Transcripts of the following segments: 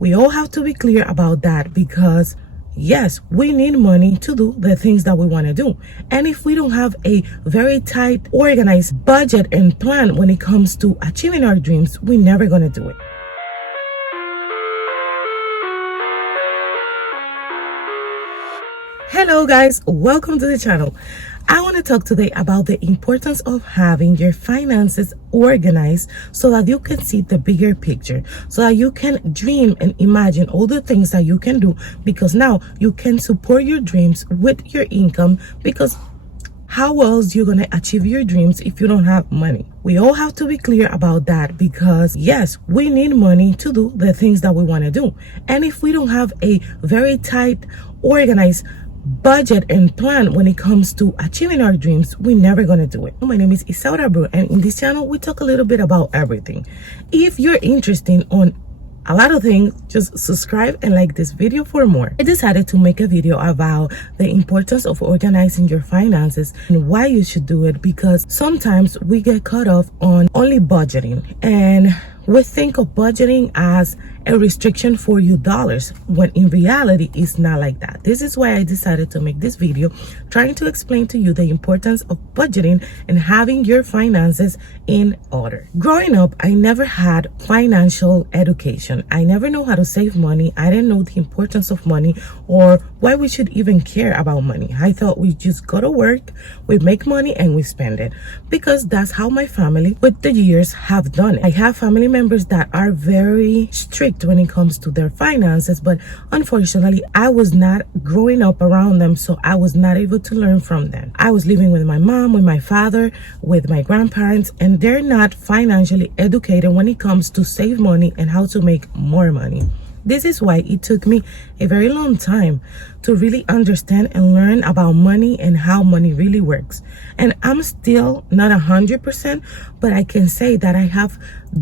We all have to be clear about that because yes, we need money to do the things that we want to do. And if we don't have a very tight, organized budget and plan when it comes to achieving our dreams, we're never going to do it. Hello guys, welcome to the channel. I want to talk today about the importance of having your finances organized so that you can see the bigger picture, so that you can dream and imagine all the things that you can do, because now you can support your dreams with your income. Because how else you're going to achieve your dreams if you don't have money? We all have to be clear about that because yes, we need money to do the things that we want to do. And if we don't have a very tight, organized budget and plan when it comes to achieving our dreams, we're never going to do it. My name is Isaura Bro, and in this channel we talk a little bit about everything. If you're interested on a lot of things, just subscribe and like this video for more. I decided to make a video about the importance of organizing your finances and why you should do it, because sometimes we get caught off on only budgeting and we think of budgeting as a restriction for you dollars, when in reality it's not like that. This is why I decided to make this video, trying to explain to you the importance of budgeting and having your finances in order. Growing up, I never had financial education. I never know how to save money. I didn't know the importance of money or why we should even care about money. I thought we just go to work, we make money and we spend it, because that's how my family with the years have done it. I have family members that are very strict when it comes to their finances, but unfortunately I was not growing up around them, so I was not able to learn from them. I was living with my mom, with my father, with my grandparents, and they're not financially educated when it comes to save money and how to make more money. This is why it took me a very long time to really understand and learn about money and how money really works. And I'm still not 100%, but I can say that I have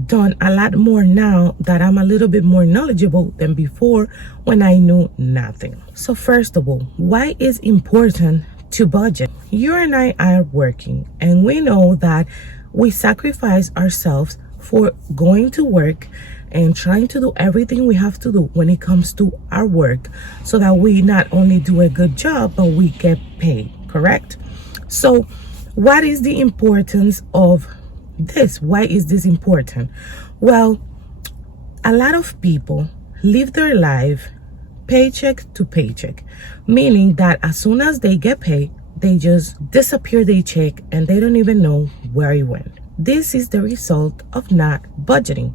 done a lot more now, that I'm a little bit more knowledgeable than before when I knew nothing. So first of all, why is important to budget? You and I are working, and we know that we sacrifice ourselves for going to work and trying to do everything we have to do when it comes to our work, so that we not only do a good job, but we get paid, correct? So what is the importance of this? Why is this important? Well, a lot of people live their life paycheck to paycheck, meaning that as soon as they get paid, they just disappear their check and they don't even know where it went. This is the result of not budgeting,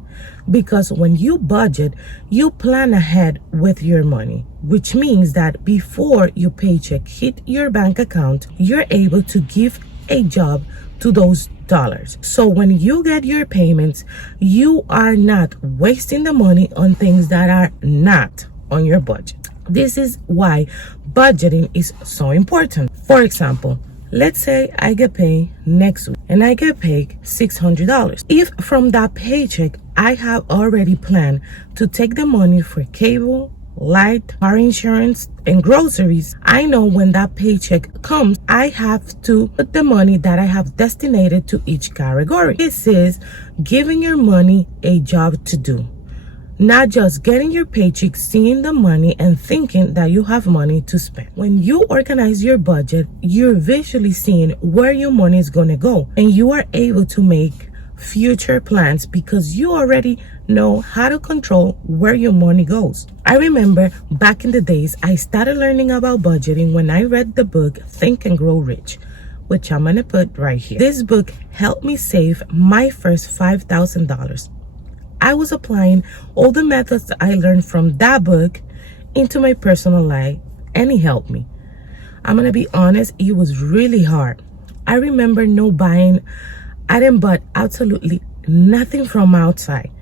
because when you budget, you plan ahead with your money, which means that before your paycheck hit your bank account, you're able to give a job to those dollars. So when you get your payments, you are not wasting the money on things that are not on your budget. This is why budgeting is so important. For example, let's say I get paid next week and I get paid $600. If from that paycheck I have already planned to take the money for cable, light, car insurance, and groceries, I know when that paycheck comes, I have to put the money that I have designated to each category. This is giving your money a job to do. Not just getting your paycheck, seeing the money and thinking that you have money to spend. When you organize your budget, you're visually seeing where your money is going to go, and you are able to make future plans because you already know how to control where your money goes. I remember back in the days, I started learning about budgeting when I read the book Think and Grow Rich, which I'm going to put right here. This book helped me save my first $5,000. I was applying all the methods that I learned from that book into my personal life, and it helped me. I'm gonna be honest, it was really hard. I remember I didn't buy absolutely nothing from outside.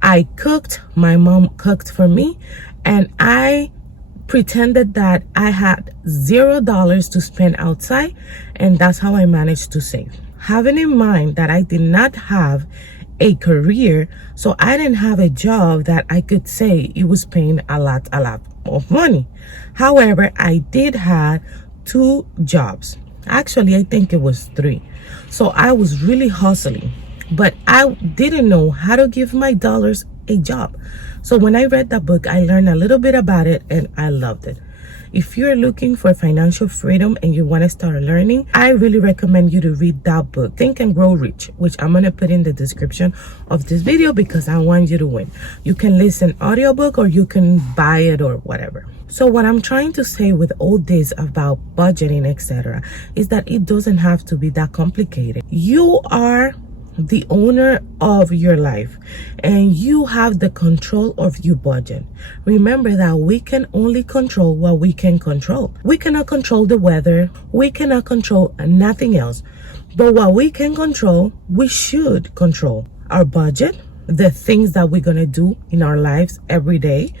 I cooked, my mom cooked for me, and I pretended that I had $0 to spend outside, and that's how I managed to save. Having in mind that I did not have a career, so I didn't have a job that I could say it was paying a lot of money. However, I did have 2 jobs. Actually, I think it was 3. So I was really hustling, but I didn't know how to give my dollars a job. So when I read that book, I learned a little bit about it and I loved it. If you're looking for financial freedom and you want to start learning, I really recommend you to read that book, Think and Grow Rich, which I'm going to put in the description of this video because I want you to win. You can listen audiobook or you can buy it or whatever. So what I'm trying to say with all this about budgeting, etc., is that it doesn't have to be that complicated. You are the owner of your life and you have the control of your budget. Remember that we can only control what we can control. We cannot control the weather, we cannot control nothing else, but what we can control, we should control. Our budget, the things that we're gonna do in our lives every day,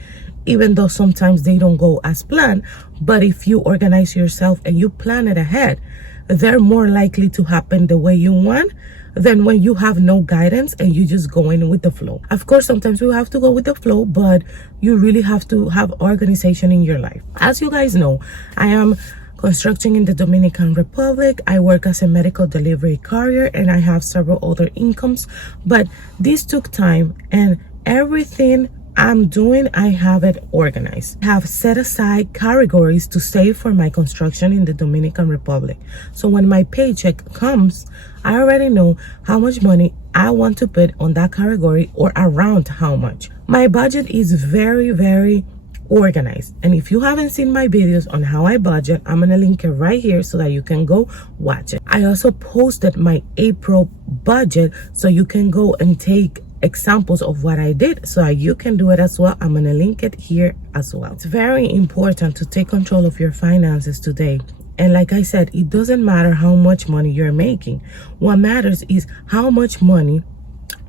even though sometimes they don't go as planned. But if you organize yourself and you plan it ahead, they're more likely to happen the way you want than when you have no guidance and you just go in with the flow. Of course, sometimes you have to go with the flow, but you really have to have organization in your life. As you guys know, I am constructing in the Dominican Republic. I work as a medical delivery courier and I have several other incomes, but this took time and everything I'm doing, I have it organized. I have set aside categories to save for my construction in the Dominican Republic. So when my paycheck comes, I already know how much money I want to put on that category or around how much. My budget is very, very organized. And if you haven't seen my videos on how I budget, I'm gonna link it right here so that you can go watch it. I also posted my April budget so you can go and take examples of what I did so you can do it as well. I'm gonna link it here as well. It's very important to take control of your finances today. And like I said, it doesn't matter how much money you're making. What matters is how much money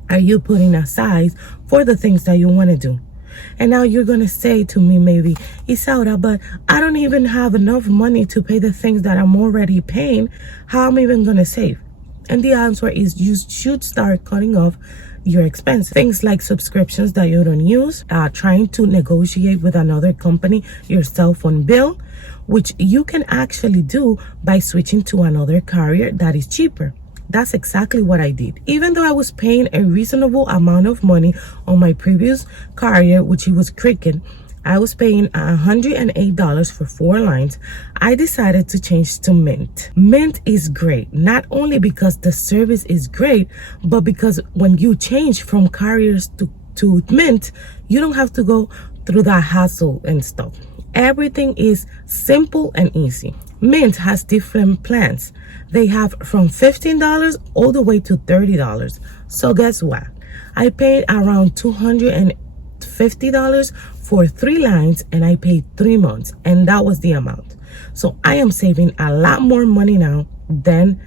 are you putting aside for the things that you want to do. And now you're going to say to me, maybe, Isaura, but I don't even have enough money to pay the things that I'm already paying. How am I even going to save? And the answer is you should start cutting off your expenses. Things like subscriptions that you don't use, trying to negotiate with another company your cell phone bill, which you can actually do by switching to another carrier that is cheaper. That's exactly what I did. Even though I was paying a reasonable amount of money on my previous carrier, which it was Cricket, I was paying $108 for 4 lines. I decided to change to Mint. Mint is great, not only because the service is great, but because when you change from carriers to Mint, you don't have to go through that hassle and stuff. Everything is simple and easy. Mint has different plans. They have from $15 all the way to $30. So guess what? I paid around $250 for 3 lines and I paid 3 months, and that was the amount. So I am saving a lot more money now than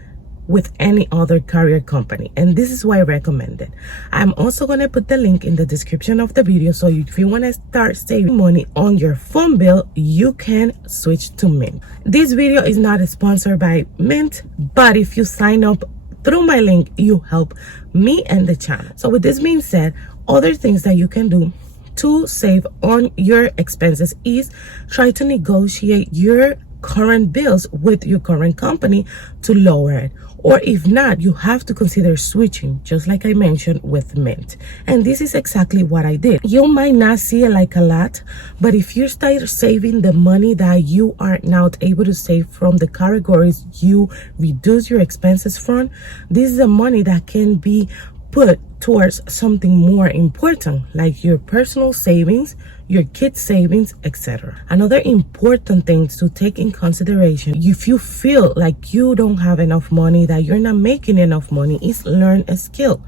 with any other carrier company, and this is why I recommend it. I'm also going to put the link in the description of the video, so if you want to start saving money on your phone bill, you can switch to Mint. This video is not sponsored by Mint, but if you sign up through my link, you help me and the channel. So with this being said, other things that you can do to save on your expenses is try to negotiate your current bills with your current company to lower it. Or if not, you have to consider switching, just like I mentioned with Mint. And this is exactly what I did. You might not see it like a lot, but if you start saving the money that you are now able to save from the categories you reduce your expenses from, this is the money that can be put towards something more important, like your personal savings, your kids' savings, etc. Another important thing to take in consideration, if you feel like you don't have enough money, that you're not making enough money, is learn a skill.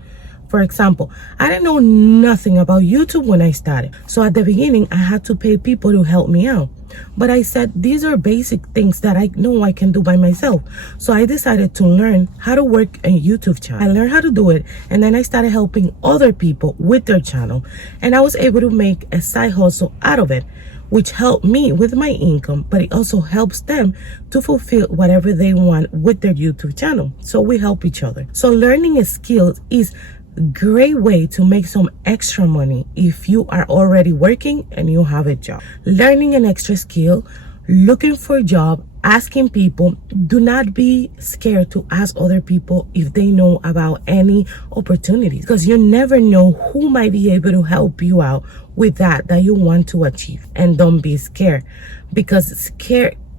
For example, I didn't know nothing about YouTube when I started. So at the beginning, I had to pay people to help me out. But I said, these are basic things that I know I can do by myself. So I decided to learn how to work a YouTube channel. I learned how to do it, and then I started helping other people with their channel. And I was able to make a side hustle out of it, which helped me with my income, but it also helps them to fulfill whatever they want with their YouTube channel. So we help each other. So learning a skill is great way to make some extra money if you are already working and you have a job. Learning an extra skill looking for a job, asking people. Do not be scared to ask other people if they know about any opportunities, because you never know who might be able to help you out with that you want to achieve. And don't be scared, because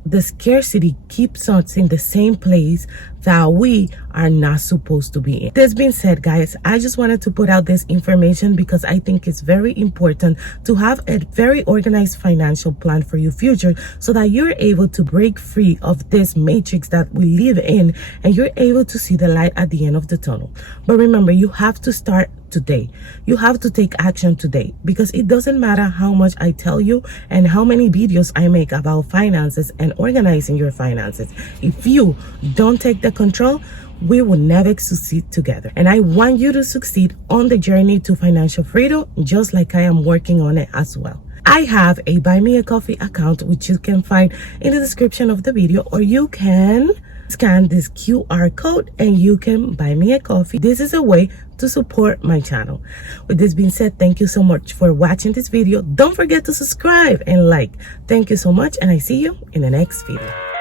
the scarcity keeps us in the same place that we are not supposed to be in. This being said, guys, I just wanted to put out this information because I think it's very important to have a very organized financial plan for your future, so that you're able to break free of this matrix that we live in, and you're able to see the light at the end of the tunnel. But remember, you have to start today. You have to take action today, because it doesn't matter how much I tell you and how many videos I make about finances and organizing your finances. If you don't take the control, we will never succeed together. And I want you to succeed on the journey to financial freedom, just like I am working on it as well. I have a Buy Me a Coffee account, which you can find in the description of the video, or you can scan this QR code and you can buy me a coffee. This is a way to support my channel. With this being said, thank you so much for watching this video. Don't forget to subscribe and like. Thank you so much, and I see you in the next video.